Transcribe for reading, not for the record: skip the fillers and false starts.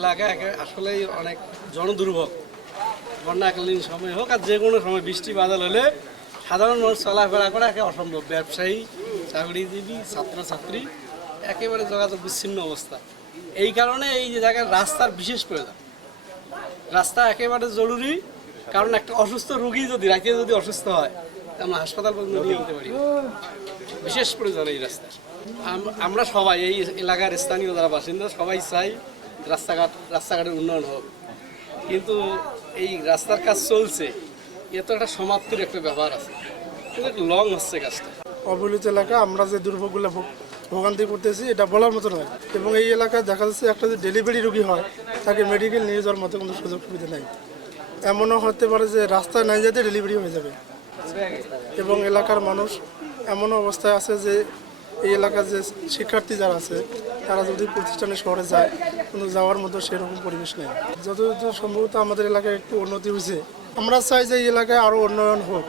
এলাকা আসলেই অনেক জনদুর্ভোগ। বন্যাকালীন সময় হোক আর যে কোনো সময় বৃষ্টি বাদল হলে সাধারণ মানুষ চলাফেরা করা একে অসম্ভব। ব্যবসায়ী, চাকরিজীবী, ছাত্রছাত্রী একেবারে যোগাযোগ বিচ্ছিন্ন অবস্থা। এই কারণে এই যে জায়গায় রাস্তার বিশেষ প্রয়োজন। রাস্তা একেবারে জরুরি, কারণ একটা অসুস্থ রোগী যদি রাতে অসুস্থ হয় আমরা হাসপাতাল পর্যন্ত নিয়ে যেতে পারি। বিশেষ প্রয়োজন এই রাস্তার। আমরা সবাই এই এলাকার স্থানীয় যারা বাসিন্দা সবাই চাই রাস্তাঘাটের উন্নয়ন হোক, কিন্তু এই রাস্তার কাজ চলছে, এ তো একটা সমাপ্তির একটা ব্যাপার আছে, কিন্তু লং হচ্ছে কাজটা। অবহেলিত এলাকা, আমরা যে দুর্ভোগগুলো ভোগান্তি করতেছি এটা বলার মতো নয়। এবং এই এলাকায় দেখা যাচ্ছে একটা যে ডেলিভারি রোগী হয় তাকে মেডিকেল নিয়ে যাওয়ার মতো কোনো সুযোগ সুবিধা নেই। এমনও হতে পারে যে রাস্তায় নাই যেতে ডেলিভারি হয়ে যাবে। এবং এলাকার মানুষ এমন অবস্থায় আছে যে এই এলাকার যে শিক্ষার্থী যারা আছে তারা যদি প্রতিষ্ঠানে শহরে যায়, কিন্তু যাওয়ার মতো সেরকম পরিবেশ নেই। যতদূর সম্ভবত আমাদের এলাকায় একটু উন্নতি হয়েছে, আমরা চাই যে এই এলাকায় আরও উন্নয়ন হোক।